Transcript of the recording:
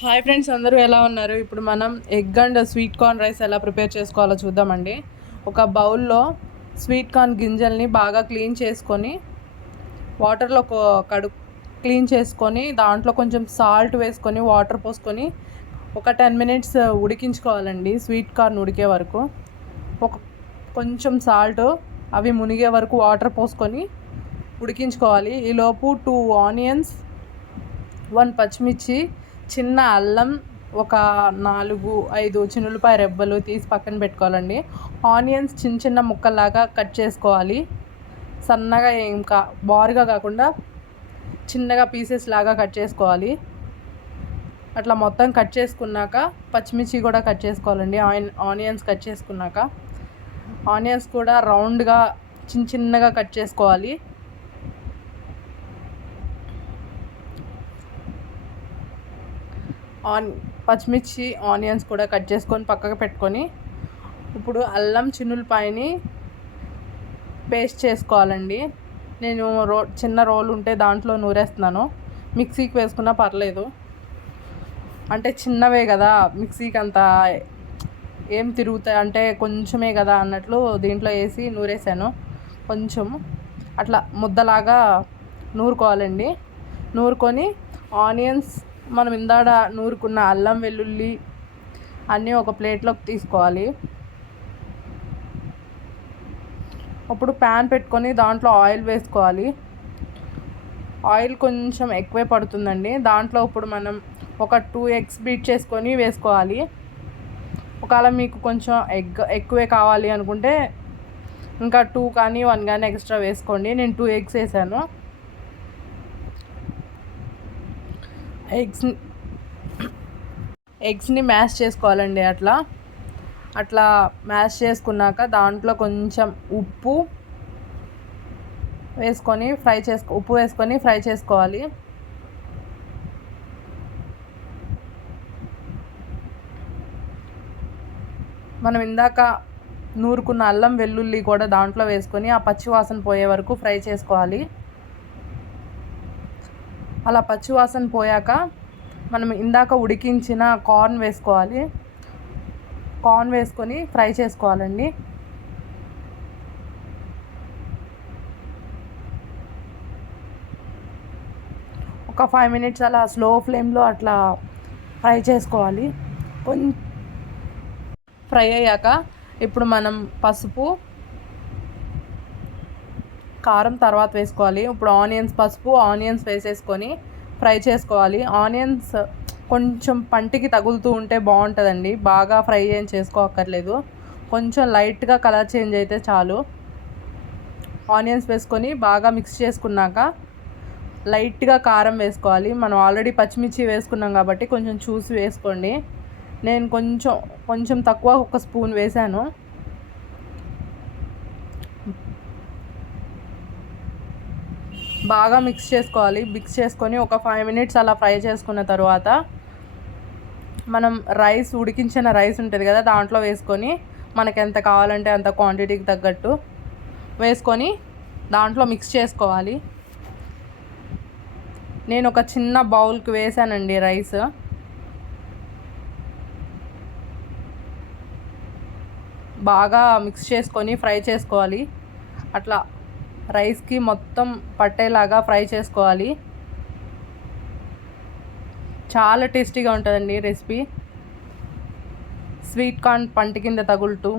Hi friends, అందరూ ఎలా ఉన్నారు? ఇప్పుడు మనం egg and sweet corn rice ఎలా ప్రిపేర్ చేసుకోవాలో చూద్దామండి. ఒక బౌల్లో స్వీట్ కార్న్ గింజల్ని బాగా క్లీన్ చేసుకొని వాటర్లో క్లీన్ చేసుకొని దాంట్లో కొంచెం సాల్ట్ వేసుకొని వాటర్ పోసుకొని ఒక 10 మినిట్స్ ఉడికించుకోవాలండి. స్వీట్ కార్న్ ఉడికే వరకు ఒక కొంచెం సాల్ట్ అవి మునిగే వరకు వాటర్ పోసుకొని ఉడికించుకోవాలి. ఈలోపు 2 ఆనియన్స్, 1 పచ్చిమిర్చి, చిన్న అల్లం, ఒక 4-5 చిన్నులపాయ రెబ్బలు తీసి పక్కన పెట్టుకోవాలండి. ఆనియన్స్ చిన్న చిన్న ముక్కల్లాగా కట్ చేసుకోవాలి. సన్నగా బారుగా కాకుండా చిన్నగా పీసెస్ లాగా కట్ చేసుకోవాలి. అట్లా మొత్తం కట్ చేసుకున్నాక పచ్చిమిర్చి కూడా కట్ చేసుకోవాలండి. ఆనియన్స్ కట్ చేసుకున్నాక ఆనియన్స్ కూడా రౌండ్గా చిన్నగా కట్ చేసుకోవాలి. పచ్చిమిర్చి ఆనియన్స్ కూడా కట్ చేసుకొని పక్కకు పెట్టుకొని ఇప్పుడు అల్లం చిన్నులపాయని పేస్ట్ చేసుకోవాలండి. నేను చిన్న రోల్ ఉంటే దాంట్లో నూరేస్తున్నాను. మిక్సీకి వేసుకున్నా పర్లేదు, అంటే చిన్నవే కదా, మిక్సీకి అంత ఏం తిరుగుతాయి అంటే కొంచెమే కదా అన్నట్లు దీంట్లో వేసి నూరేసాను. కొంచెం అట్లా ముద్దలాగా నూరుకోవాలండి. నూరుకొని ఆనియన్స్, మనం ఇందాడ నూరుకున్న అల్లం వెల్లుల్లి అన్నీ ఒక ప్లేట్లోకి తీసుకోవాలి. అప్పుడు ప్యాన్ పెట్టుకొని దాంట్లో ఆయిల్ వేసుకోవాలి. ఆయిల్ కొంచెం ఎక్కువే పడుతుందండి. దాంట్లో ఇప్పుడు మనం ఒక 2 ఎగ్స్ బీట్ చేసుకొని వేసుకోవాలి. ఒకవేళ మీకు కొంచెం ఎక్కువే కావాలి అనుకుంటే ఇంకా 2 కానీ 1 కానీ ఎక్స్ట్రా వేసుకోండి. నేను 2 ఎగ్స్ వేసాను. ఎగ్స్ని మ్యాష్ చేసుకోవాలండి. అట్లా మ్యాష్ చేసుకున్నాక దాంట్లో కొంచెం ఉప్పు వేసుకొని ఫ్రై చేసుకోవాలి. మనం ఇందాక నూరుకున్న అల్లం వెల్లుల్లి కూడా దాంట్లో వేసుకొని ఆ పచ్చివాసన పోయే వరకు ఫ్రై చేసుకోవాలి. అలా పచ్చివాసన పోయాక మనం ఇందాక ఉడికించిన కార్న్ వేసుకోవాలి. కార్న్ వేసుకొని ఫ్రై చేసుకోవాలండి. ఒక 5 మినిట్స్ అలా స్లో ఫ్లేమ్లో అట్లా ఫ్రై చేసుకోవాలి. ఫ్రై అయ్యాక ఇప్పుడు మనం పసుపు, కారం తర్వాత వేసుకోవాలి. ఇప్పుడు ఆనియన్స్ వేసేసుకొని ఫ్రై చేసుకోవాలి. ఆనియన్స్ కొంచెం పంటికి తగులుతూ ఉంటే బాగుంటుందండి. బాగా ఫ్రై ఏం చేసుకోక్కర్లేదు, కొంచెం లైట్గా కలర్ చేంజ్ అయితే చాలు. ఆనియన్స్ వేసుకొని బాగా మిక్స్ చేసుకున్నాక లైట్గా కారం వేసుకోవాలి. మనం ఆల్రెడీ పచ్చిమిర్చి వేసుకున్నాం కాబట్టి కొంచెం చూసి వేసుకోండి. నేను కొంచెం తక్కువ 1 స్పూన్ వేసాను. బాగా మిక్స్ చేసుకోవాలి. మిక్స్ చేసుకొని ఒక 5 మినిట్స్ అలా ఫ్రై చేసుకున్న తర్వాత మనం ఉడికించిన రైస్ ఉంటుంది కదా, దాంట్లో వేసుకొని మనకు ఎంత కావాలంటే అంత క్వాంటిటీకి తగ్గట్టు వేసుకొని దాంట్లో మిక్స్ చేసుకోవాలి. నేను ఒక చిన్న బౌల్కి వేసానండి రైస్. బాగా మిక్స్ చేసుకొని ఫ్రై చేసుకోవాలి. అట్లా రైస్కి మొత్తం పట్టేలాగా ఫ్రై చేసుకోవాలి. చాలా టేస్టీగా ఉంటుందండి రెసిపీ. స్వీట్ కార్న్ పంట కింద తగులుతూ